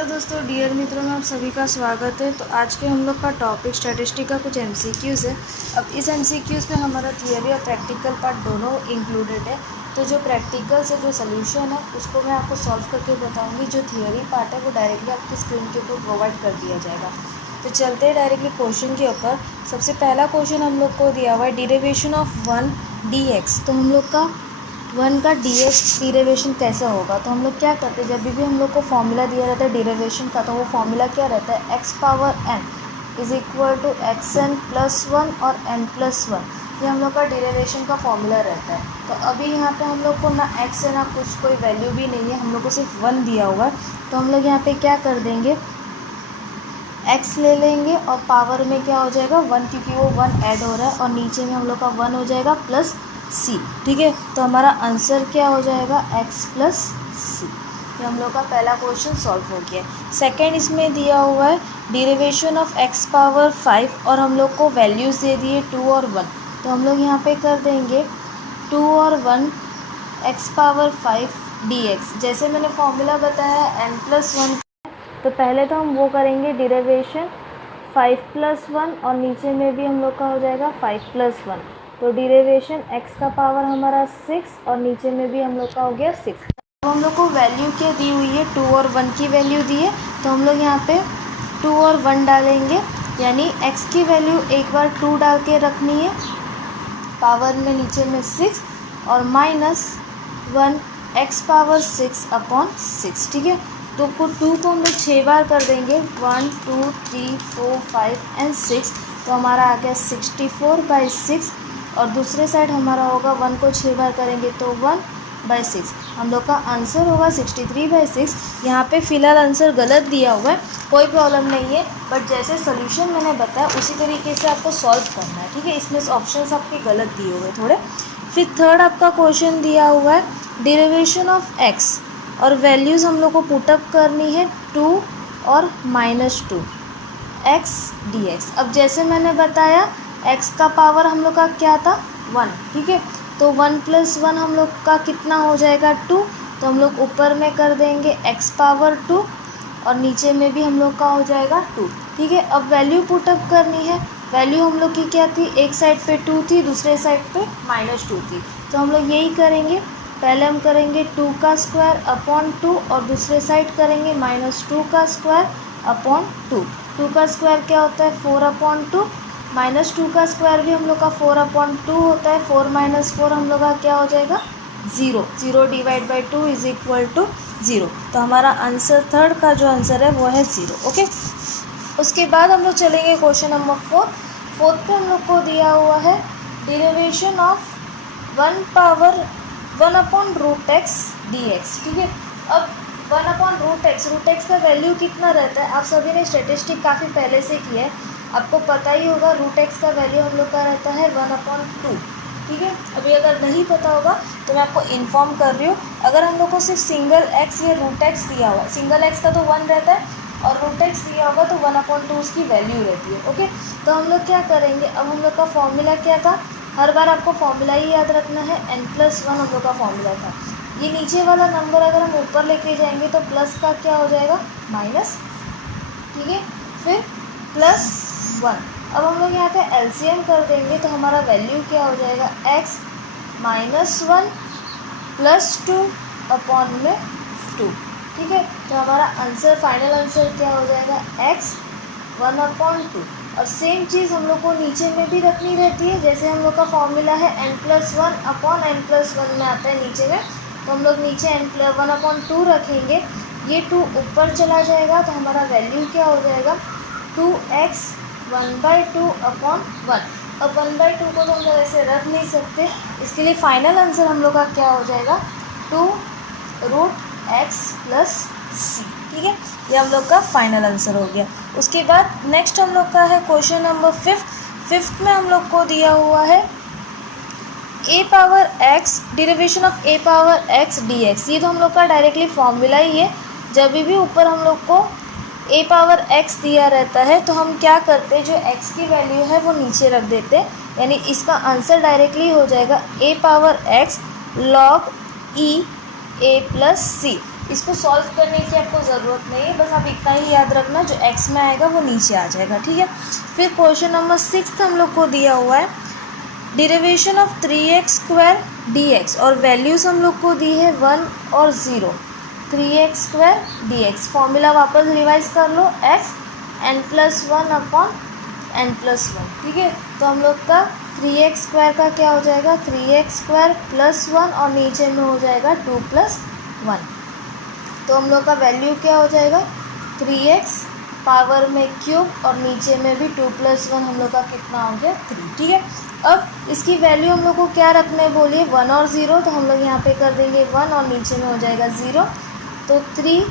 Hello दोस्तों, dear मित्रों में आप सभी का स्वागत है। तो आज के हम लोग का टॉपिक स्टैटिस्टिक का कुछ एमसीक्यूज़ है। अब इस एमसीक्यूज़ में हमारा थियरी और प्रैक्टिकल पार्ट दोनों इंक्लूडेड है। तो जो प्रैक्टिकल से जो सोल्यूशन है उसको मैं आपको सॉल्व करके बताऊंगी। जो थियरी पार्ट है वो डायरेक्टली आपकी स्क्रीन के ऊपर प्रोवाइड कर दिया जाएगा। तो चलते हैं डायरेक्टली क्वेश्चन के ऊपर। सबसे पहला क्वेश्चन हम लोग को दिया हुआ है डिरिवेशन ऑफ 1 dx। तो हम लोग का 1 का dx डिरिवेशन कैसा होगा। तो हम लोग क्या करते हैं, जब भी हम लोग को फॉर्मूला दिया रहता है डिरिवेशन का, तो वो फॉर्मूला क्या रहता है, x power n is equal to x n plus 1 और n प्लस 1। ये हम लोग का डिरिवेशन का फॉर्मूला रहता है। तो अभी यहाँ पे हम लोग को ना x है ना कुछ कोई वैल्यू भी नहीं है, हम लोग को सिर्फ 1 दिया हुआ है। तो हम लोग यहाँ पे क्या कर देंगे, x ले लेंगे और पावर में क्या हो जाएगा 1, क्योंकि वो 1 ऐड हो रहा है, और नीचे में हम लोग का 1 हो जाएगा प्लस c। ठीक है, तो हमारा आंसर क्या हो जाएगा x प्लस c। ये हम लोग का पहला क्वेश्चन सॉल्व हो गया। सेकंड इसमें दिया हुआ है डिरिवेशन ऑफ x पावर 5 और हम लोग को वैल्यूज़ दे दिए 2 और 1। तो हम लोग यहाँ पे कर देंगे 2 और 1 x पावर 5 dx। जैसे मैंने फॉर्मूला बताया n प्लस 1, तो पहले तो हम वो करेंगे डिरिवेशन 5 प्लस 1 और नीचे में भी हम लोग का हो जाएगा 5 प्लस 1। तो डिरिवेशन x का पावर हमारा 6 और नीचे में भी हम लोग का हो गया 6। अब हम लोग को वैल्यू क्या दी हुई है, 2 और 1 की वैल्यू दी है। तो हम लोग यहाँ पे 2 और 1 डालेंगे, यानी x की वैल्यू एक बार 2 डाल के रखनी है, पावर में नीचे में 6 और माइनस 1 x पावर 6 अपॉन 6। ठीक है, तो 2 को हम लोग 6 बार कर देंगे, 1 2 3 4 5 एंड 6। तो हमारा आ गया 64/6 और दूसरे साइड हमारा होगा 1 को 6 बार करेंगे तो 1/6। हम लोग का आंसर होगा 63/6। यहाँ पे फ़िलहाल आंसर गलत दिया हुआ है, कोई प्रॉब्लम नहीं है, बट जैसे सोल्यूशन मैंने बताया उसी तरीके से आपको सॉल्व करना है। ठीक है, इसमें ऑप्शंस आपके गलत दिए हुए थोड़े। फिर थर्ड आपका क्वेश्चन दिया हुआ है डेरिवेशन ऑफ x और वैल्यूज़ हम लोग को पुटअप करनी है 2 और -2 x dx। अब जैसे मैंने बताया x का पावर हम लोग का क्या था 1। ठीक है, तो 1 प्लस 1 हम लोग का कितना हो जाएगा 2। तो हम लोग ऊपर में कर देंगे x पावर 2 और नीचे में भी हम लोग का हो जाएगा 2। ठीक है, अब वैल्यू पुटअप करनी है। वैल्यू हम लोग की क्या थी, एक साइड पे 2 थी, दूसरे साइड पे -2 थी। तो हम लोग यही करेंगे, पहले हम करेंगे 2 का स्क्वायर अपॉन 2 और दूसरे साइड करेंगे -2 का स्क्वायर अपॉन 2। 2 का स्क्वायर क्या होता है 4/2, -2 का स्क्वायर भी हम लोग का 4/2 होता है। 4 - 4 हम लोग का क्या हो जाएगा 0। 0 divide by 2 is equal to 0। तो हमारा आंसर थर्ड का जो आंसर है वो है 0। ओके, उसके बाद हम लोग चलेंगे क्वेश्चन नंबर 4। फोर्थ पे हम लोग को दिया हुआ है derivation of 1 power 1/√x dx। ठीक है, अब 1/√x का वैल्यू कितना रहता है, आप सभी ने स्टैटिस्टिक काफ़ी पहले से किया है, आपको पता ही होगा। √x का वैल्यू हम लोग का रहता है 1/2। ठीक है, अभी अगर नहीं पता होगा तो मैं आपको इन्फॉर्म कर रही हूँ। अगर हम लोग को सिर्फ सिंगल x या √x दिया हुआ, सिंगल x का तो 1 रहता है और √x दिया होगा तो 1/2 उसकी वैल्यू रहती है। ओके, तो हम लोग क्या करेंगे, अब हम लोग का फॉर्मूला क्या था, हर बार आपको फॉर्मूला ही याद रखना है। n प्लस 1 हम लोग का फॉर्मूला था। ये नीचे वाला नंबर अगर हम ऊपर लेके जाएंगे तो प्लस का क्या हो जाएगा माइनस। ठीक है, फिर +1। अब हम लोग यहाँ पे एलसीएम कर देंगे तो हमारा वैल्यू क्या हो जाएगा x -1 + 2 अपॉन में 2। ठीक है, तो हमारा आंसर फाइनल आंसर क्या हो जाएगा x 1/2। और सेम चीज़ हम लोग को नीचे में भी रखनी रहती है। जैसे हम लोग का फॉर्मूला है n+1 अपॉन n+1 में आता है नीचे में, तो हम लोग नीचे n+1/2 रखेंगे। ये 2 ऊपर चला जाएगा तो हमारा वैल्यू क्या हो जाएगा 2x 1/2 अपॉन 1। अब 1/2 को तो हम लोग ऐसे रख नहीं सकते, इसके लिए फाइनल आंसर हम लोग का क्या हो जाएगा 2√x + c। ठीक है, ये हम लोग का फाइनल आंसर हो गया। उसके बाद नेक्स्ट हम लोग का है क्वेश्चन नंबर 5। फिफ्थ में हम लोग को दिया हुआ है a power x derivation of a power x dx। ये तो हम लोग का डायरेक्टली फॉर्मूला ही है। जब भी ऊपर हम लोग को a पावर x दिया रहता है तो हम क्या करते हैं, जो x की वैल्यू है वो नीचे रख देते हैं, यानी इसका आंसर डायरेक्टली हो जाएगा a power x log e a + c। इसको सॉल्व करने की आपको ज़रूरत नहीं है, बस आप इतना ही याद रखना, जो x में आएगा वो नीचे आ जाएगा, ठीक है। फिर क्वेश्चन नंबर 6 हम लोग को दिया हुआ है डेरिवेशन ऑफ 3x² dx, और वैल्यूज़ हम लोग को दी है 1 और 0। 3x² dx फॉर्मूला वापस रिवाइज कर लो, x n+1/n+1, ठीक है। तो हम लोग का 3x² का क्या हो जाएगा, 3x² + 1 और नीचे में हो जाएगा 2 + 1। तो हम लोग का वैल्यू क्या हो जाएगा, 3x पावर में क्यूब और नीचे में भी 2 + 1, हम लोग का कितना हो गया 3, ठीक है। अब इसकी वैल्यू हम लोग को क्या रखना है बोलिए, 1 और 0, तो हम लोग यहाँ पे कर देंगे 1 और नीचे में हो जाएगा 0। तो 3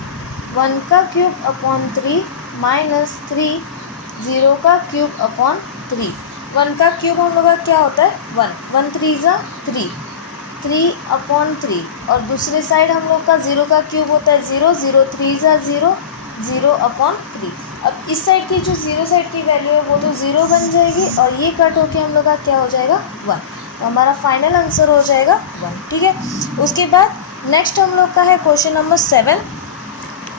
1 का क्यूब अपॉन 3 माइनस 3 0 का क्यूब अपॉन 3। 1 का क्यूब हम लोग का क्या होता है 1, 1 3 ज़ा 3, 3/3, और दूसरे साइड हम लोग का 0 का क्यूब होता है 0, 0 3 ज़ा 0, 0/3। अब इस साइड की जो 0 साइड की वैल्यू है वो तो 0 बन जाएगी, और ये कट होके हम लोग का क्या हो जाएगा 1। तो हमारा फाइनल आंसर हो जाएगा 1, ठीक है। उसके बाद नेक्स्ट हम लोग का है क्वेश्चन नंबर 7।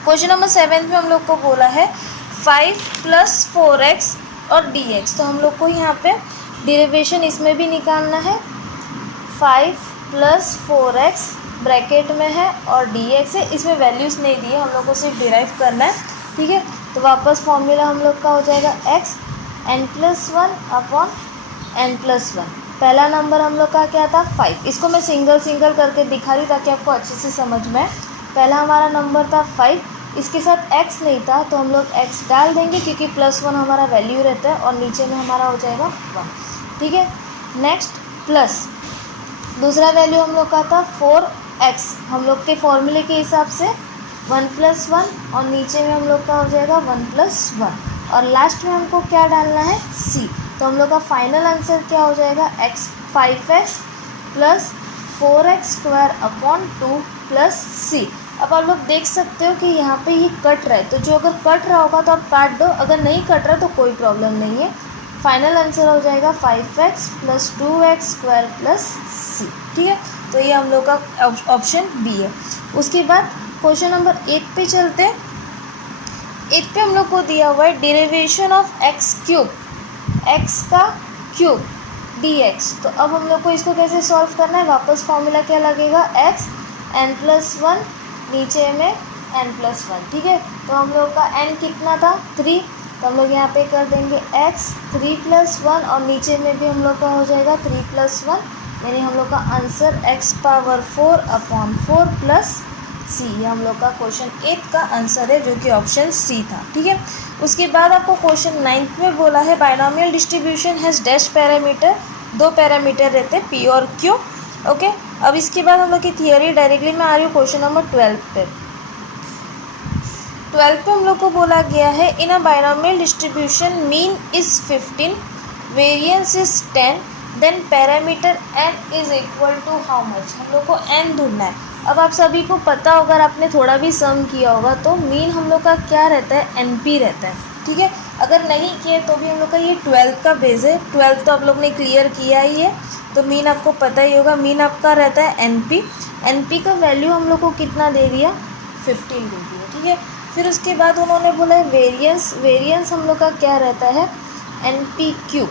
क्वेश्चन नंबर 7 में हम लोग को बोला है 5 + 4x और dx। तो हम लोग को यहाँ पे डेरिवेशन इसमें भी निकालना है, 5 + 4x ब्रैकेट में है और dx है, इसमें वैल्यूज़ नहीं दी है, हम लोग को सिर्फ डिराइव करना है, ठीक है। तो वापस फॉर्मूला हम लोग का हो जाएगा x n+1/n+1। पहला नंबर हम लोग का क्या था 5, इसको मैं सिंगल सिंगल करके दिखा रही ताकि आपको अच्छे से समझ में आए। पहला हमारा नंबर था 5, इसके साथ x नहीं था तो हम लोग x डाल देंगे क्योंकि +1 हमारा वैल्यू रहता है, और नीचे में हमारा हो जाएगा 1, ठीक है। नेक्स्ट प्लस दूसरा वैल्यू हम लोग का था 4x, हम लोग के फॉर्मूले के हिसाब से 1 + 1, और नीचे में हम लोग का हो जाएगा 1 + 1, और लास्ट में हमको क्या डालना है c। तो हम लोग का फाइनल आंसर क्या हो जाएगा 5x + 4x² 2 + c। अब आप लोग देख सकते हो कि यहाँ पे ये कट रहा है, तो जो अगर कट रहा होगा तो आप काट दो, अगर नहीं कट रहा तो कोई प्रॉब्लम नहीं है। फाइनल आंसर हो जाएगा 5x + 2x² + c, ठीक है। तो ये हम लोग का ऑप्शन बी है। उसके बाद क्वेश्चन नंबर 8 पे चलते हैं। 8 पे हम लोग को दिया हुआ है डेरिवेशन ऑफ x³ x का क्यूब dx। तो अब हम लोग को इसको कैसे सॉल्व करना है, वापस फॉर्मूला क्या लगेगा x n+1 नीचे में n+1, ठीक है। तो हम लोग का n कितना था 3, तो हम लोग यहाँ पे कर देंगे x 3 + 1, और नीचे में भी हम लोग का हो जाएगा 3 + 1, यानी हम लोग का आंसर x⁴/4 + c। ये हम लोग का क्वेश्चन 8 का आंसर है, जो कि ऑप्शन सी था, ठीक है। उसके बाद आपको क्वेश्चन 9 में बोला है binomial distribution has dash parameter, 2 parameter रहते हैं p और q, ओके। अब इसके बाद हम लोग की थियरी डायरेक्टली में आ रही हूँ क्वेश्चन नंबर 12 पे। 12 पे हम लोग को बोला गया है in a binomial distribution mean is 15, variance is 10, then parameter n is equal to how much. हम लोग को n ढूंढना है। अब आप सभी को पता होगा, अगर आपने थोड़ा भी सम किया होगा तो मीन हम लोग का क्या रहता है np रहता है, ठीक है। अगर नहीं किए तो भी हम लोग का ये 12 का बेस है, 12 तो आप लोग ने क्लियर किया ही है, तो मीन आपको पता ही होगा। मीन आपका रहता है np का वैल्यू हम लोग को कितना दे दिया 15 दे दिया, ठीक है। फिर उसके बाद उन्होंने बोला है वेरिएंस हम लोग का क्या रहता है npq,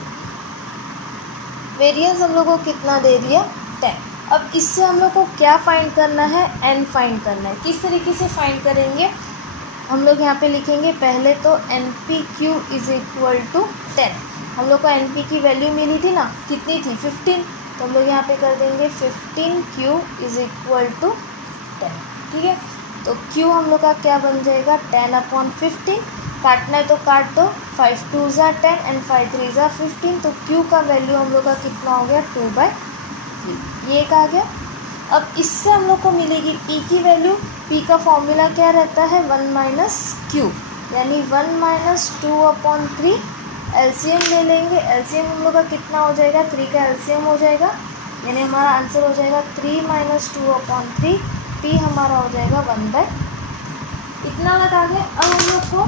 वेरिएंस हम लोग को कितना दे दिया 10। अब इससे हम लोग को क्या फाइंड करना है, n फाइंड करना है। किस तरीके से फाइंड करेंगे, हम लोग यहाँ पे लिखेंगे पहले तो npq इज़ इक्वल टू 10। हम लोग को np की वैल्यू मिली थी ना, कितनी थी 15, तो हम लोग यहाँ पे कर देंगे 15q इज़ इक्वल टू 10, ठीक है। तो q हम लोग का क्या बन जाएगा 10/15, काटना है तो काट दो, 5 2 ज़ा 10 एंड 5 3 ज़ा 15, तो q का वैल्यू हम लोग का कितना हो गया 2/3, ये एक आ गया। अब इससे हम लोग को मिलेगी p की वैल्यू, p का फॉर्मूला क्या रहता है 1 - q, यानी 1 - 2/3, एलसीएम ले लेंगे, एलसीएम हम लोग का कितना हो जाएगा 3 का एलसीएम हो जाएगा, यानी हमारा आंसर हो जाएगा 3 - 2/3, p हमारा हो जाएगा 1/, इतना बात आ गया। अब हम लोग को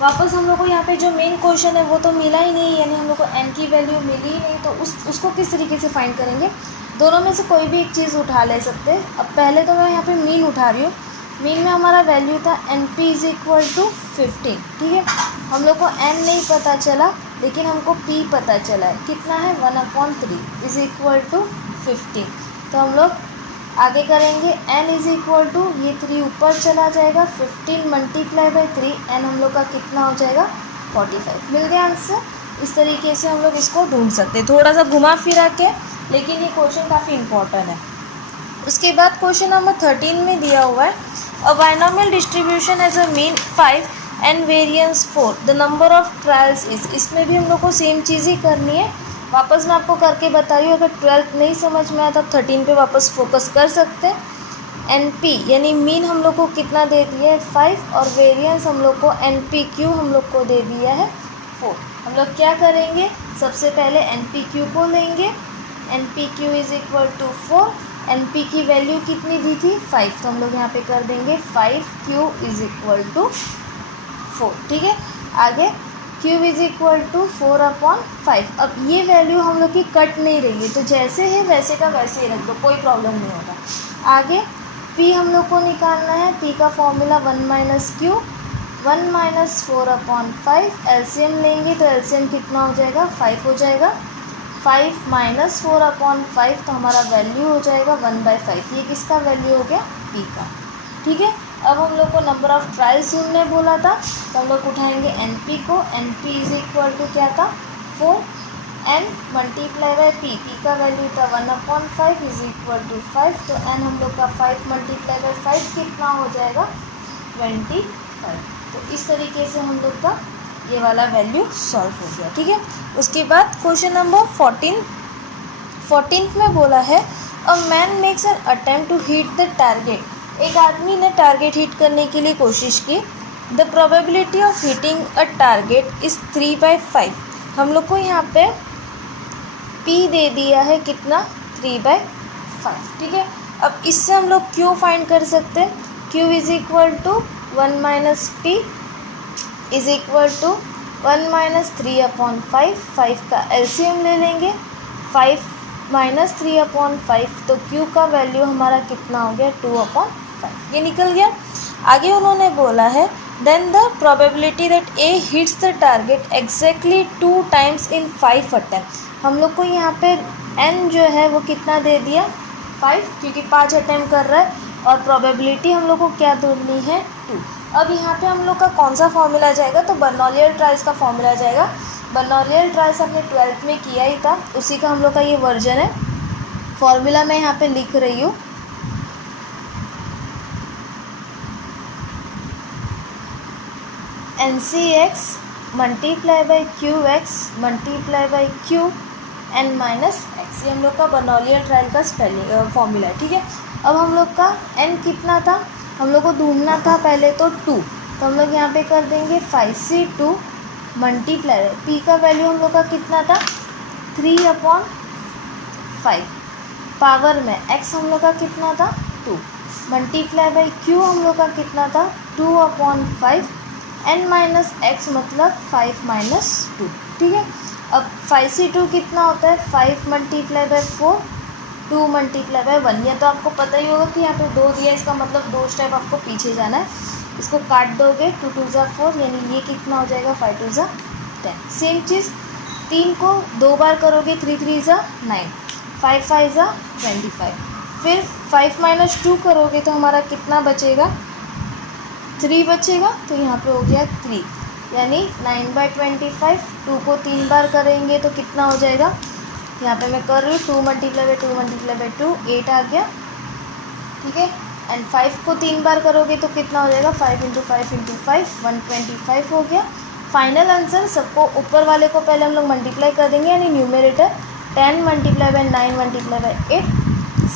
वापस हम लोग को यहाँ पे जो मेन क्वेश्चन है वो तो मिला ही नहीं, यानी हम लोग को n की वैल्यू मिली ही नहीं, तो उसको किस तरीके से फाइंड करेंगे। दोनों में से कोई भी एक चीज़ उठा ले सकते हैं। अब पहले तो मैं यहाँ पे मीन उठा रही हूँ, मीन में हमारा वैल्यू था n p is equal to 15, ठीक है। हम लोग को एन नहीं पता चला लेकिन हमको पी पता चला है, कितना है 1/3 इज़ इक्वल टू 15। तो हम लोग आगे करेंगे, n इज़ इक्वल टू ये 3 ऊपर चला जाएगा, 15 मल्टीप्लाई बाई 3, n हम लोग का कितना हो जाएगा 45। मिल गया आंसर। इस तरीके से हम लोग इसको ढूंढ सकते हैं, थोड़ा सा घुमा फिरा के, लेकिन ये क्वेश्चन काफ़ी इंपॉर्टेंट है। उसके बाद क्वेश्चन नंबर 13 में दिया हुआ है, a binomial distribution as a mean 5 and variance 4, the number of trials is. इसमें भी हम लोग को सेम चीज़ ही करनी है। वापस मैं आपको करके बता रही हूँ, अगर 12th नहीं समझ में आया तो आप 13 पे वापस फोकस कर सकते हैं। एन पी यानी मीन हम लोग को कितना दे दिया है 5, और वेरिएंस हम लोग को एन पी क्यू हम लोग को दे दिया है 4। हम लोग क्या करेंगे, सबसे पहले एन पी क्यू को लेंगे, n p q is equal to 4, n p की वैल्यू कितनी दी थी 5, तो हम लोग यहाँ पे कर देंगे 5Q इज़ इक्वल टू 4, ठीक है। आगे Q इज़ इक्वल टू 4/5। अब ये वैल्यू हम लोग की कट नहीं रही है, तो जैसे है वैसे का वैसे ही रख दो, कोई प्रॉब्लम नहीं होगा। आगे P हम लोग को निकालना है, P का फॉर्मूला 1 - Q, 1 - 4/5, एलसीएम लेंगे तो एलसीएम कितना हो जाएगा 5 हो जाएगा, 5 - 4/5, तो हमारा वैल्यू हो जाएगा 1/5। ये किसका वैल्यू हो गया P का, ठीक है। अब हम लोग को नंबर ऑफ़ ट्रायल्स ढूंढने बोला था, तो हम लोग उठाएंगे एन पी को, n p is equal to क्या था 4, n multiply by p, p का वैल्यू था 1/5 इज़ इक्वल टू 5, तो एन हम लोग का 5 मल्टीप्लाई बाई 5 कितना हो जाएगा 25। तो इस तरीके से हम लोग का ये वाला वैल्यू सॉल्व हो गया, ठीक है। उसके बाद क्वेश्चन नंबर 14 में बोला है, a man makes an attempt to hit the target. एक आदमी ने टारगेट हिट करने के लिए कोशिश की। The probability of hitting a target is 3/5। हम लोग को यहाँ पे P दे दिया है कितना 3/5, ठीक है। अब इससे हम लोग Q फाइंड कर सकते हैं, Q is equal to 1 - P is equal to 1 - 3/5, 5 का एलसीएम ले लेंगे, 5 - 3/5, तो Q का वैल्यू हमारा कितना हो गया 2/5, ये निकल गया। आगे उन्होंने बोला है, then the probability that A hits the target exactly 2 times in 5 attempt. हम लोग को यहाँ पे N जो है वो कितना दे दिया 5, क्योंकि 5 अटैम्प्ट कर रहा है, और प्रोबेबिलिटी हम लोग को क्या ढूंढनी है 2। अब यहाँ पे हम लोग का कौन सा फॉर्मूला जाएगा, तो बर्नौलियर ट्रायल्स का फॉर्मूला जाएगा। बर्नौलियर ट्रायल्स हमने 12th में किया ही था, उसी का हम लोग का ये वर्जन है। फॉर्मूला मैं यहाँ पे लिख रही हूँ, NCX multiply by QX multiply by Q N minus x, ये हम लोग का बर्नौलियर ट्रायल का स्पेलिंग फॉर्मूला है, ठीक है। अब हम लोग का N कितना था, हम लोग को ढूंढना था पहले तो 2, तो हम लोग यहाँ पे कर देंगे 5C2 मल्टीप्लाई, P का वैल्यू हम लोग का कितना था 3/5, पावर में x हम लोग का कितना था 2, मल्टीप्लाई बाई Q हम लोग का कितना था 2/5, n माइनस एक्स मतलब 5 - 2, ठीक है। अब 5C2 कितना होता है 5 मल्टीप्लाई बाई 4, 2 मल्टीप्लाई बाई 1। या तो आपको पता ही होगा कि यहाँ पे 2 दिया, इसका मतलब 2 स्टेप आपको पीछे जाना है। इसको काट दोगे 2 × 2 = 4, यानी ये कितना हो जाएगा 5 × 2 = 10। सेम चीज़ 3 को 2 बार करोगे 3 × 3 = 9, 5 × 5 = 25। फिर 5 - 2 करोगे तो हमारा कितना बचेगा 3 बचेगा, तो यहाँ पे हो गया 3, यानी 9/25। 2 को 3 बार करेंगे तो कितना हो जाएगा, यहाँ पे मैं कर रही हूँ 2 मल्टीप्लाई बाई 2 मल्टीप्लाई बाई 2, 8 आ गया, ठीक है। एंड 5 को 3 बार करोगे तो कितना हो जाएगा 5 × 5 × 5 125 हो गया। फाइनल आंसर सबको ऊपर वाले को पहले हम लोग मल्टीप्लाई कर देंगे, यानी numerator 10 multiply by 9 multiply by 8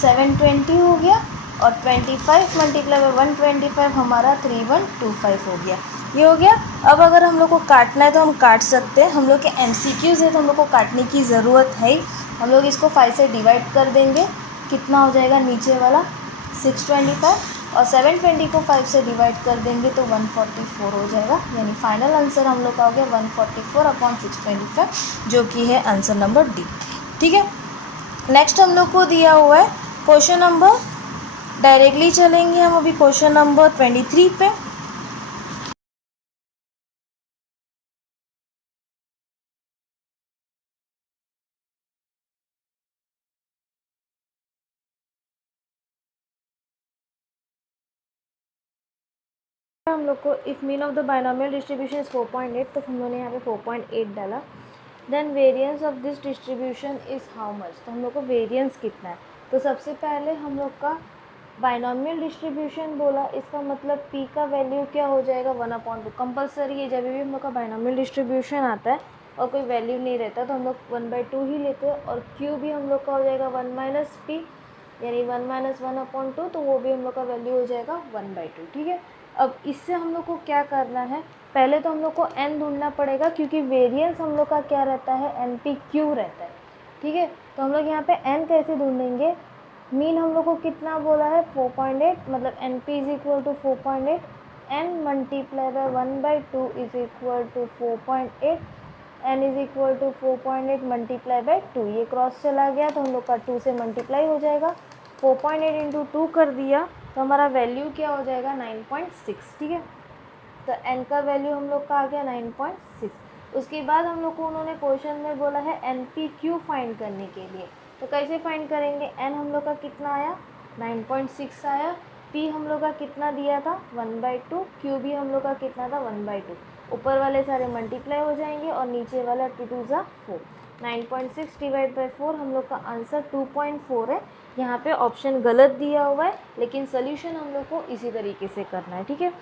720 हो गया, और 25 मल्टीप्लाई बाई 125 हमारा 3125 हो गया। ये हो गया। अब अगर हम लोग को काटना है तो हम काट सकते हैं, हम लोग के MCQs है तो हम लोग को काटने की ज़रूरत है ही। हम लोग इसको 5 से डिवाइड कर देंगे, कितना हो जाएगा नीचे वाला 625, और 720 को 5 से डिवाइड कर देंगे तो 144 हो जाएगा, यानी फाइनल आंसर हम लोग का हो गया 144/625, जो कि है आंसर नंबर डी, ठीक है। नेक्स्ट हम लोग को दिया हुआ है क्वेश्चन नंबर डायरेक्टली चलेंगे हम अभी क्वेश्चन नंबर 23 पे। हम लोग को if mean of the binomial distribution is 4.8, तो हम लोगों ने यहाँ पे 4.8 डाला। Then variance of this distribution is how much, तो हम लोग को वेरिएंस कितना है। तो सबसे पहले हम लोग का बायनॉमियल डिस्ट्रीब्यूशन बोला, इसका मतलब p का वैल्यू क्या हो जाएगा 1/2। कंपलसरी है, जब भी हम लोग का बायनॉमियल डिस्ट्रीब्यूशन आता है और कोई वैल्यू नहीं रहता तो हम लोग 1/2 ही लेते हैं। और q भी हम लोग का हो जाएगा 1 - p, यानी 1 - 1/2, तो वो भी हम लोग का वैल्यू हो जाएगा 1/2। ठीक है, अब इससे हम लोग को क्या करना है, पहले तो हम लोग को n ढूंढना पड़ेगा, क्योंकि वेरिएंस हम लोग का क्या रहता है, NPQ रहता है। ठीक है, तो हम लोग यहाँ पे n कैसे ढूंढेंगे, मीन हम लोग को कितना बोला है 4.8, मतलब NP is equal to 4.8, n multiply by 1/2 is equal to 4.8, n is equal to 4.8 multiply by 2, ये क्रॉस चला गया तो हम लोग का 2 से मल्टीप्लाई हो जाएगा। 4.8 इंटू 2 कर दिया तो हमारा वैल्यू क्या हो जाएगा 9.6। ठीक है, तो n का वैल्यू हम लोग का आ गया 9.6। उसके बाद हम लोग को उन्होंने क्वेश्चन में बोला है NPQ फाइंड करने के लिए, तो कैसे फाइंड करेंगे, n हम लोग का कितना आया 9.6 आया, p हम लोग का कितना दिया था 1/2, q भी हम लोग का कितना था 1/2। ऊपर वाले सारे मल्टीप्लाई हो जाएंगे और नीचे वाला 2 2 ज़ा 4। 9.6 डिवाइड बाई 4, हम लोग का आंसर 2.4 है। यहाँ पे ऑप्शन गलत दिया हुआ है, लेकिन सोल्यूशन हम लोग को इसी तरीके से करना है। ठीक है,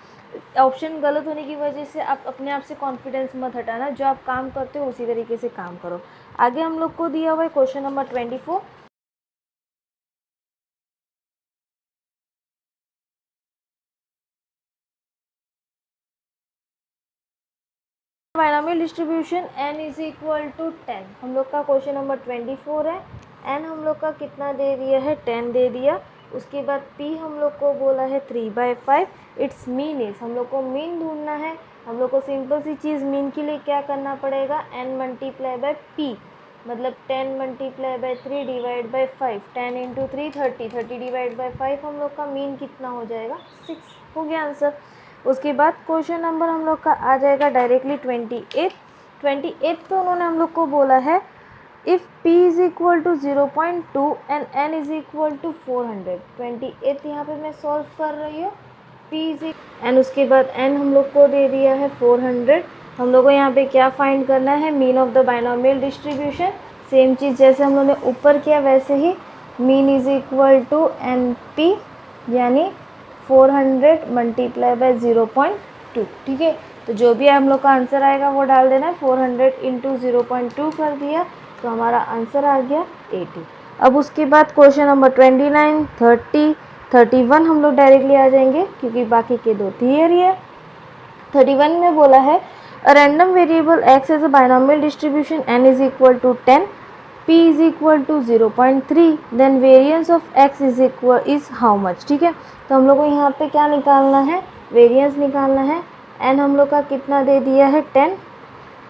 ऑप्शन गलत होने की वजह से आप अपने आप से कॉन्फिडेंस मत हटाना, जो आप काम करते हो उसी तरीके से काम करो। आगे हम लोग को दिया हुआ है question number 24। Binomial distribution n is equal to 10, हम लोग का क्वेश्चन नंबर 24 है। n हम लोग का कितना दे दिया है 10 दे दिया। उसके बाद p हम लोग को बोला है 3/5, इट्स मीन इज, हम लोग को मीन ढूंढना है। हम लोग को सिंपल सी चीज़ मीन के लिए क्या करना पड़ेगा, n मल्टीप्लाई बाय p, मतलब 10 multiply by 3 divide by 5, 10 into 3 30, 30 divide by 5, हम लोग का मीन कितना हो जाएगा 6, हो गया आंसर। उसके बाद क्वेश्चन नंबर हम लोग का आ जाएगा डायरेक्टली 28 पे उन्होंने हम लोग को बोला है if p is equal to 0.2 and n is equal to 400। 28 यहाँ पे मैं सॉल्व कर रही हूँ, p इज एंड उसके बाद n हम लोग को दे दिया है 400। हम लोग को यहाँ पे क्या फाइंड करना है, mean of the binomial distribution. Same चीज़ जैसे हम लोग ने ऊपर किया वैसे ही, mean is equal to NP, यानी 400 मल्टीप्लाई बाय 0.2। ठीक है, तो जो भी हम लोग का आंसर आएगा वो डाल देना है। 400 इंटू 0.2 कर दिया तो हमारा आंसर आ गया 80। अब उसके बाद क्वेश्चन नंबर 29, 30, 31 हम लोग डायरेक्टली आ जाएंगे, क्योंकि बाकी के दो थियरी है। 31 में बोला है a random variable x as a binomial distribution n is equal to 10, p is equal to 0.3, then variance of x is how much. ठीक है, तो हम लोग को यहाँ पे क्या निकालना है, वेरिएंस निकालना है। n हम लोग का कितना दे दिया है 10,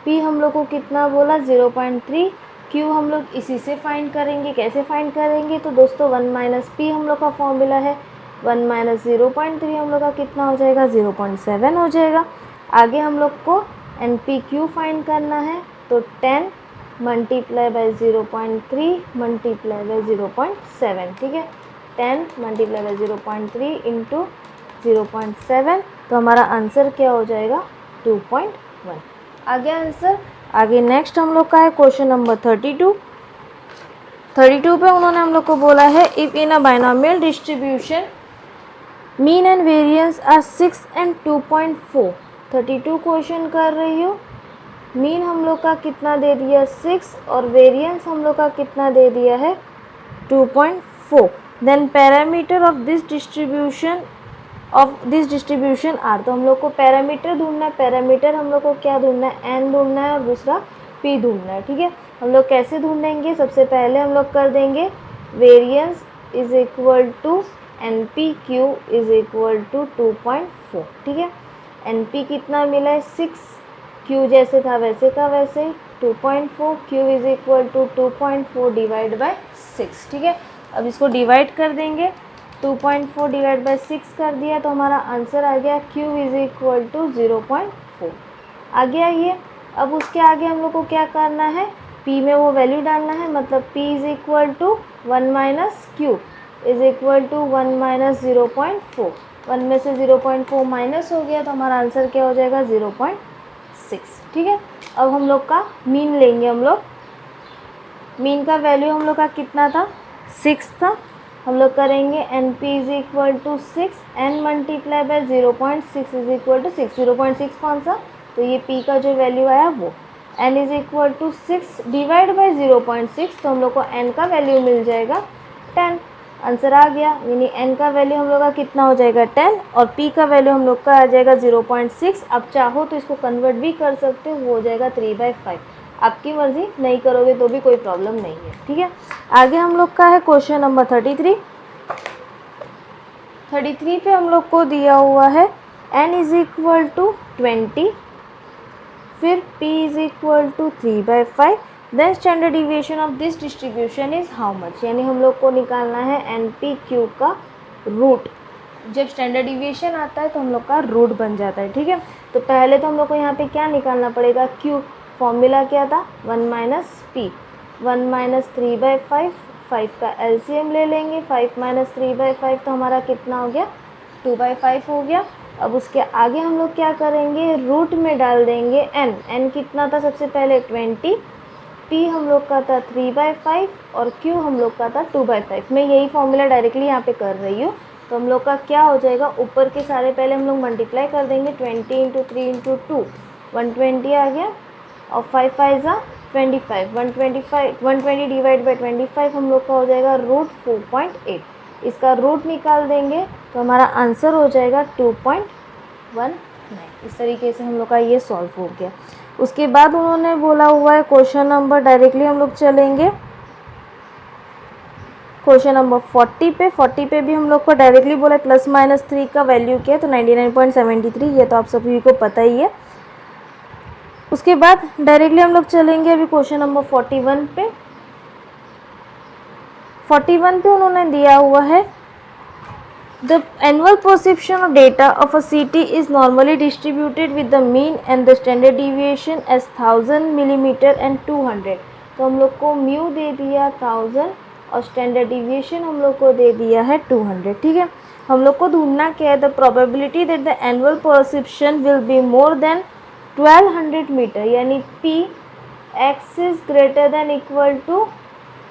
p हम लोग को कितना बोला 0.3, q हम लोग इसी से फाइंड करेंगे। कैसे फाइंड करेंगे, तो दोस्तों 1 - p हम लोग का फॉर्मूला है, 1 - 0.3 हम लोग का कितना हो जाएगा 0.7 हो जाएगा। आगे हम लोग को NPQ फाइंड करना है, तो 10 मल्टीप्लाई बाय 0.3 मल्टीप्लाई बाय 0.7। ठीक है, 10 मल्टीप्लाई बाय 0.3 इंटू 0.7, तो हमारा आंसर क्या हो जाएगा 2.1। आगे आंसर, आगे नेक्स्ट हम लोग का है क्वेश्चन नंबर 32। 32 पे उन्होंने हम लोग को बोला है if in a binomial distribution mean and variance are 6 and 2.4। 32 question कर रही हूँ। मीन हम लोग का कितना दे दिया 6 और वेरिएंस हम लोग का कितना दे दिया है 2.4। Then parameter of this distribution are, तो हम लोग को पैरामीटर ढूंढना है। पैरामीटर हम लोग को क्या ढूंढना है, n ढूंढना है और दूसरा p ढूंढना है। ठीक है, हम लोग कैसे ढूंढेंगे, सबसे पहले हम लोग कर देंगे variance is equal to NPQ is equal to 2.4। ठीक है, NP कितना मिला है 6, Q जैसे था वैसे का वैसे 2.4, Q is equal to 2.4 divide by 6। ठीक है, अब इसको डिवाइड कर देंगे 2.4 डिवाइड बाई 6 कर दिया तो हमारा आंसर आ गया Q इज इक्वल टू 0.4 आ गया ये। अब उसके आगे हम लोग को क्या करना है, P में वो वैल्यू डालना है, मतलब P is equal to 1 minus Q is equal to 1 minus 0.4। 1 में से 0.4 माइनस हो गया तो हमारा आंसर क्या हो जाएगा 0.6। ठीक है, अब हम लोग का मीन लेंगे। हम लोग मीन का वैल्यू हम लोग का कितना था, 6 था। हम लोग करेंगे n p is equal to 6 n multiply by 0.6 is equal to 6। 0.6 कौन सा, तो ये पी का जो वैल्यू आया वो। N is equal to 6 divide by 0.6 तो हम लोग को एन का वैल्यू मिल जाएगा 10। आंसर आ गया, यानी एन का वैल्यू हम लोग का कितना हो जाएगा 10 और पी का वैल्यू हम लोग का आ जाएगा 0.6। अब चाहो तो इसको कन्वर्ट भी कर सकते हो, वो हो जाएगा 3/5। आपकी मर्जी, नहीं करोगे तो भी कोई प्रॉब्लम नहीं है। ठीक है, आगे हम लोग का है क्वेश्चन नंबर 33। 33 पे हम लोग को दिया हुआ है n इज इक्वल टू 20, फिर p is equal to 3/5, then standard deviation of this distribution is how much. यानी हम लोग को निकालना है एन पी क्यू का रूट। जब स्टैंडर्ड डिविएशन आता है तो हम लोग का रूट बन जाता है। ठीक है, तो पहले तो हम लोग को यहाँ पे क्या निकालना पड़ेगा, q। फॉर्मूला क्या था, 1 माइनस पी, 1 माइनस 3/5, 5 का एलसीएम ले लेंगे। 5 माइनस 3/5 तो हमारा कितना हो गया, 2/5 हो गया। अब उसके आगे हम लोग क्या करेंगे, रूट में डाल देंगे n कितना था सबसे पहले 20, p हम लोग का था 3/5 और q हम लोग का था 2/5। मैं यही फॉर्मूला डायरेक्टली यहाँ पे कर रही हूँ। तो हम लोग का क्या हो जाएगा, ऊपर के सारे पहले हम लोग मल्टीप्लाई कर देंगे, 20 इंटू 3 इंटू 2 120 आ गया, और 5 5 ज़ा 25, 120 डिवाइड बाई 25 हम लोग का हो जाएगा रूट 4.8। इसका रूट निकाल देंगे तो हमारा आंसर हो जाएगा 2.19। इस तरीके से हम लोग का ये सॉल्व हो गया। उसके बाद उन्होंने बोला हुआ है क्वेश्चन नंबर, डायरेक्टली हम लोग चलेंगे क्वेश्चन नंबर 40 पे भी हम लोग को डायरेक्टली बोला +-3 का वैल्यू क्या है, तो 99.73, ये तो आप सभी को पता ही है। उसके बाद डायरेक्टली हम लोग चलेंगे अभी क्वेश्चन नंबर 41 पे। 41 पे उन्होंने दिया हुआ है the annual perception of data of a city is normally distributed with the mean and the standard deviation as 1000 millimetre and 200। तो हम लोग को म्यू दे दिया 1000 और स्टैंडर्ड डिविएशन हम लोग को दे दिया है 200। ठीक है, हम लोग को ढूंढना क्या है, the probability that the annual perception will be more than 1200 metre, यानी P X is greater than equal to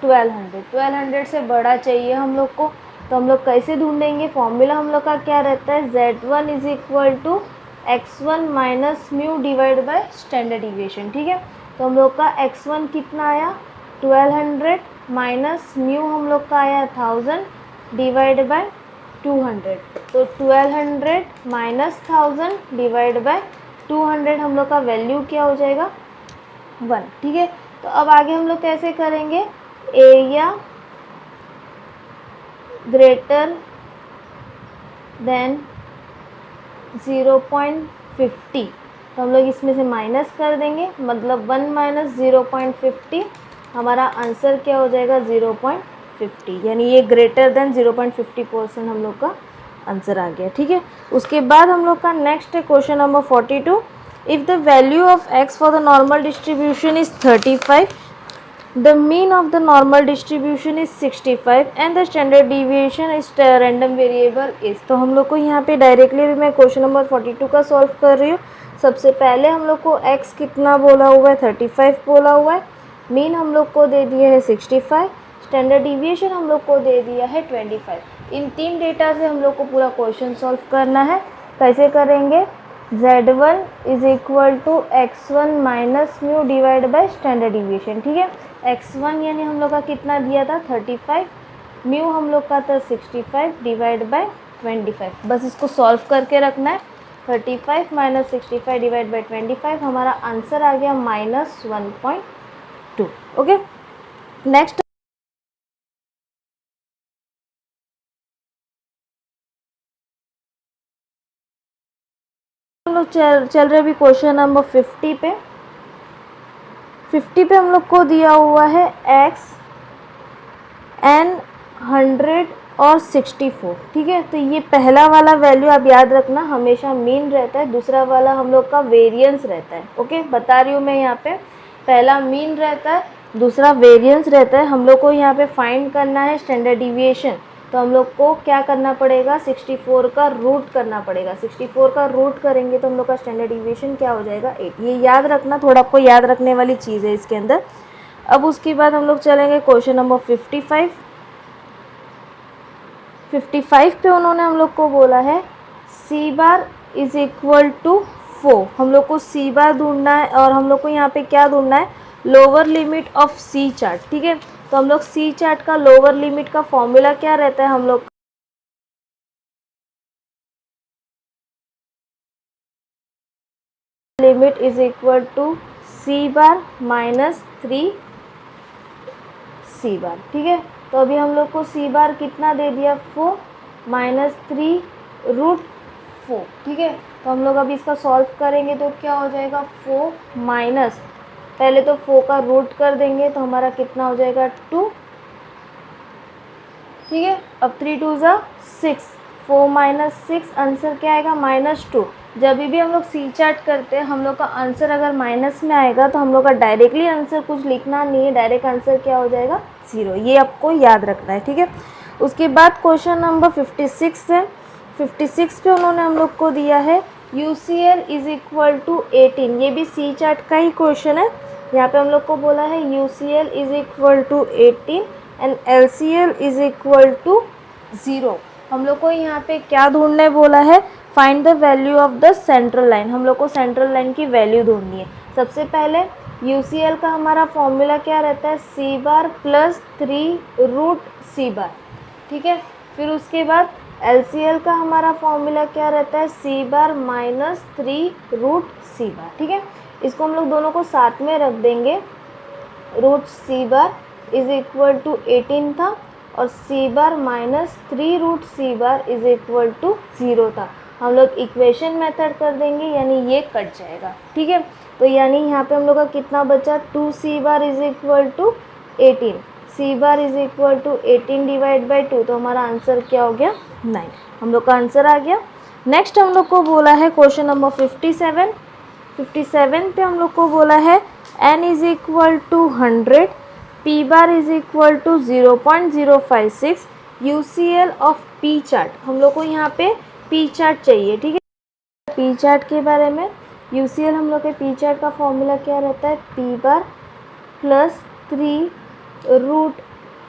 1200 से बड़ा चाहिए हम लोग को। तो हम लोग कैसे ढूंढेंगे, फॉर्मूला हम लोग का क्या रहता है, Z1 is equal to x1 minus mu divide by standard deviation. ठीक है, तो हम लोग का x1 कितना आया 1200 माइनस म्यू हम लोग का आया 1000 डिवाइड बाय 200। तो 1200 माइनस 1000 डिवाइड बाय 200 हम लोग का वैल्यू क्या हो जाएगा 1। ठीक है, तो अब आगे हम लोग कैसे करेंगे, एरिया ग्रेटर देन 0.50, तो हम लोग इसमें से माइनस कर देंगे, मतलब 1 माइनस 0.50 हमारा आंसर क्या हो जाएगा 0.50, यानी ये ग्रेटर देन 0.50% हम लोग का आंसर आ गया। ठीक है, उसके बाद हम लोग का नेक्स्ट है question number 42। If the value of x for the normal distribution is 35, the mean of the normal distribution is 65 and the standard deviation is random variable is. तो हम लोग को यहाँ पे डायरेक्टली भी मैं क्वेश्चन नंबर 42 का सॉल्व कर रही हूँ। सबसे पहले हम लोग को x कितना बोला हुआ है 35 बोला हुआ है, मीन हम लोग को दे दिया है 65, स्टैंडर्ड डिविएशन हम लोग को दे दिया है 25। इन 3 डेटा से हम लोग को पूरा क्वेश्चन सॉल्व करना है। कैसे करेंगे, Z1 is equal to x1 minus mu divide by standard deviation. ठीक है, x1 यानी हम लोग का कितना दिया था 35, म्यू हम लोग का था 65 डिवाइड बाय 25। बस इसको सॉल्व करके रखना है। 35 माइनस 65 डिवाइड बाय 25 हमारा आंसर आ गया -1.2। ओके, नेक्स्ट हम लोग चल रहे अभी क्वेश्चन नंबर 50 पे। 50 पे हम लोग को दिया हुआ है x n 100 और 64। ठीक है, तो ये पहला वाला वैल्यू आप याद रखना हमेशा मीन रहता है, दूसरा वाला हम लोग का वेरिएंस रहता है। ओके, बता रही हूँ मैं यहाँ पे, पहला मीन रहता है, दूसरा वेरिएंस रहता है। हम लोग को यहाँ पे फाइंड करना है स्टैंडर्ड डिविएशन, तो हम लोग को क्या करना पड़ेगा, 64 का रूट करना पड़ेगा। 64 का रूट करेंगे तो हम लोग का स्टैंडर्ड डिविएशन क्या हो जाएगा, 8। ये याद रखना, थोड़ा आपको याद रखने वाली चीज़ है इसके अंदर। अब उसके बाद हम लोग चलेंगे क्वेश्चन नंबर 55। 55 पे उन्होंने हम लोग को बोला है सी बार इज इक्वल टू 4। हम लोग को सी बार ढूंढना है और हम लोग को यहाँ पे क्या ढूंढना है, lower limit of C chart. ठीक है, तो हम लोग सी चार्ट का लोअर लिमिट का फॉर्मूला क्या रहता है, हम लोग limit is equal to C bar minus 3 C bar. ठीक है, तो अभी हम लोग को सी बार कितना दे दिया, 4 माइनस 3 रूट 4। ठीक है, तो हम लोग अभी इसका सॉल्व करेंगे तो क्या हो जाएगा, 4 माइनस, पहले तो 4 का रूट कर देंगे तो हमारा कितना हो जाएगा, 2। ठीक है, अब 3 2 ज़ा 6, 4 माइनस 6, आंसर क्या आएगा, -2। जब भी हम लोग सी चार्ट करते हैं, हम लोग का आंसर अगर माइनस में आएगा तो हम लोग का डायरेक्टली आंसर कुछ लिखना नहीं है, डायरेक्ट आंसर क्या हो जाएगा, 0। ये आपको याद रखना है। ठीक है, उसके बाद क्वेश्चन नंबर 56 है। 56 पे उन्होंने हम लोग को दिया है UCL इज इक्वल टू 18। ये भी सी चार्ट का ही क्वेश्चन है। यहाँ पे हम लोग को बोला है UCL is equal to 18 and LCL is equal to 0। हम लोग को यहाँ पे क्या ढूंढने बोला है, find the value of the central line. हम लोग को सेंट्रल लाइन की वैल्यू ढूंढनी है। सबसे पहले UCL का हमारा फॉर्मूला क्या रहता है, सी बार प्लस 3 रूट सी बार। ठीक है, फिर उसके बाद LCL का हमारा फॉर्मूला क्या रहता है, सी bar minus 3 root C bar. ठीक है, इसको हम लोग दोनों को साथ में रख देंगे। Root C bar is equal to 18 था और C bar minus 3 root C bar is equal to 0 था। हम लोग इक्वेशन मेथड कर देंगे, यानी ये कट जाएगा। ठीक है, तो यानी यहाँ पे हम लोग का कितना बचा, 2 C bar is equal to 18, C bar is equal to 18 divide by 2, तो हमारा आंसर क्या हो गया, 9। हम लोग का आंसर आ गया। नेक्स्ट हम लोग को बोला है क्वेश्चन नंबर 57। 57 पे हम लोग को बोला है n is equal to 100, p bar is equal to 0.056, UCL of p chart. हम लोग को यहाँ पे पी चार्ट चाहिए। ठीक है, पी चार्ट के बारे में, UCL हम लोग के पी चार्ट का फॉर्मूला क्या रहता है, p bar plus 3 root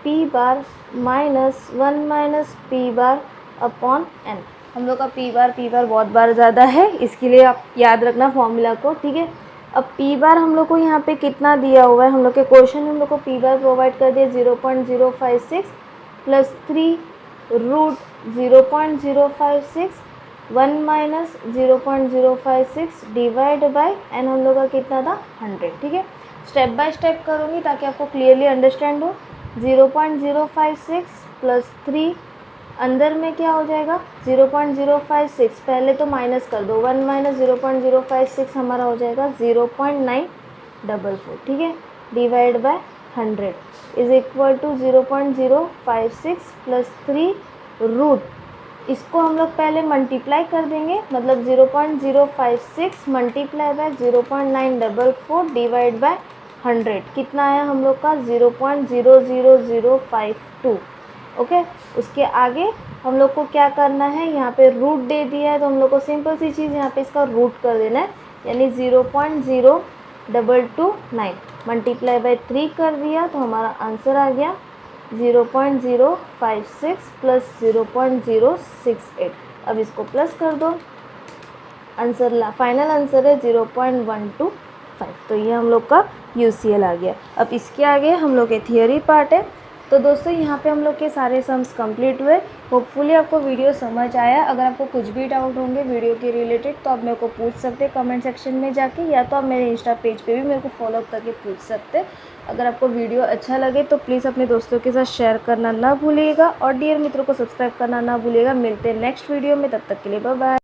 p bar minus 1 minus p bar upon n। हम लोग का पी बार बहुत बार ज़्यादा है, इसके लिए आप याद रखना फॉर्मूला को। ठीक है, अब पी बार हम लोग को यहाँ पे कितना दिया हुआ है, हम लोग के क्वेश्चन में हम लोग को पी बार प्रोवाइड कर दिया 0.056 plus 3 root 0.056 1 minus 0.056 divide by n। हम लोग का कितना था, 100। ठीक है, स्टेप बाय स्टेप करूँगी ताकि आपको क्लियरली अंडरस्टैंड हो। 0.056 प्लस 3, अंदर में क्या हो जाएगा, 0.056, पहले तो माइनस कर दो, 1 माइनस 0.056 हमारा हो जाएगा 0.944। ठीक है, divide by 100 is equal to 0.056 plus 3 root, इसको हम लोग पहले मल्टीप्लाई कर देंगे, मतलब 0.056 मल्टीप्लाई बाय 0.944 डिवाइड बाय 100, कितना आया हम लोग का, 0.00052। ओके, उसके आगे हम लोग को क्या करना है, यहाँ पे रूट दे दिया है तो हम लोग को सिंपल सी चीज़ यहाँ पे इसका रूट कर देना है, यानी 0.0229 मल्टीप्लाई बाय 3 कर दिया तो हमारा आंसर आ गया 0.056 प्लस 0.068। अब इसको प्लस कर दो, आंसर फाइनल आंसर है 0.125। तो ये हम लोग का UCL आ गया। अब इसके आगे हम लोग के थियोरी पार्ट है। तो दोस्तों यहाँ पे हम लोग के सारे सम्स कंप्लीट हुए। होपफुली आपको वीडियो समझ आया। अगर आपको कुछ भी डाउट होंगे वीडियो के रिलेटेड तो आप मेरे को पूछ सकते हैं कमेंट सेक्शन में जाके, या तो आप मेरे इंस्टा पेज पे भी मेरे को फॉलो अप करके पूछ सकते हैं। अगर आपको वीडियो अच्छा लगे तो प्लीज़ अपने दोस्तों के साथ शेयर करना ना भूलिएगा और डियर मित्रों को सब्सक्राइब करना ना भूलिएगा। मिलते हैं नेक्स्ट वीडियो में, तब तक के लिए बाय बाय।